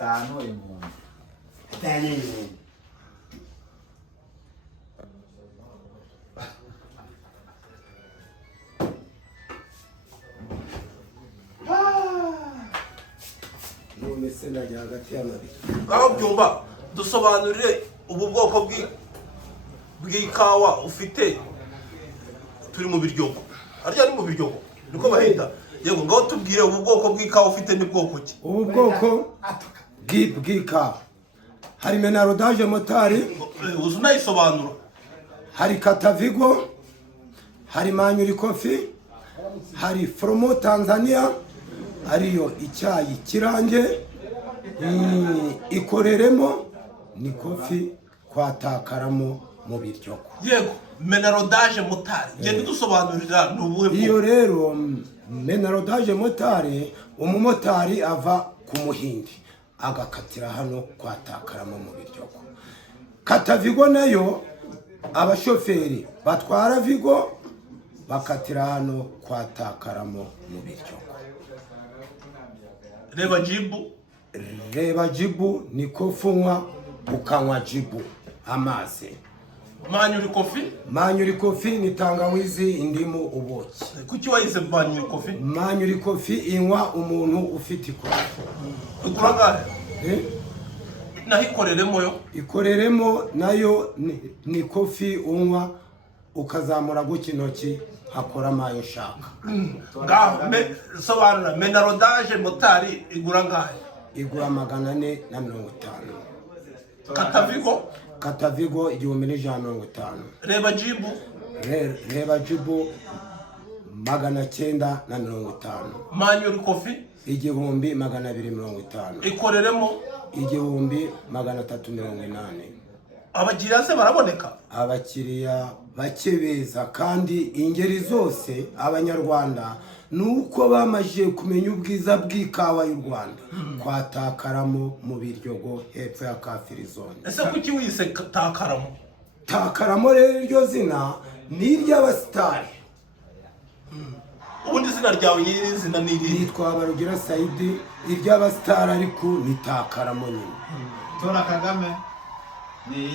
atanu impunzi none se najya hagati y'amabiri aho byumva dusobanurire ubu bwoko bw'ikawa ufite turi mu biryogo harya ni mu biryogo niko bahita yego ngaho tubwire ubu bwoko bw'ikawa ufite ni bwoko ki ubu bwoko bw'ikawa hari Menarodage Motari, uzi unayisobanura, hari Katavigo, hari Manyuri Coffee, hari Fromo Tanzania, ariyo icyayi kirange, ikoreremo ni kofi kwatakaramo mu biryogo. Yego Menarodage Motari genda dusobanurira n'ubuhe bwoko. Iyo rero Menarodage Motari umumotari ava ku Muhindi agakatira hano kwatakaramo mu biryogo. Katavigo nayo abashoferi batwara Vigo bakatira hano kwatakaramo mu biryogo. Reba jibu niko funwa ukanywa jibu amazi. Manyuri Coffee ni tangawizi, indimu, ubuki. Kuki wayize Manyuri Coffee? Manyuri Coffee inywa umuntu ufite ikofi. Ukuranga nahikoreremo yo. Ikoreremo nayo ni kofi unywa ukazamura gukintoki hakora mayo shaka. Ngaho sobanura Menarodage Motari igura ngahe? Igura 450. Katavigo 1150. Reba jibu 950. Manyuri Coffee 1250. Ikoreremo 1380. Abakiriya se baraboneka? Abakiriya bake beza kandi ingeri zose abanyarwanda nuko bamaje kumenya ubwiza bw'ikawa y'u Rwanda kwatakaramo mu biryogo hepfo ya Kafirizone. Ese kuki wise takaramo? Takaramo rero iryo zina ni iry'abasitari. Ubundi zina ryawe yiri zina niri? Nitwa Barugira Saidi, iry'abasitari ariko ni takaramo nyine. Tora Kagame ni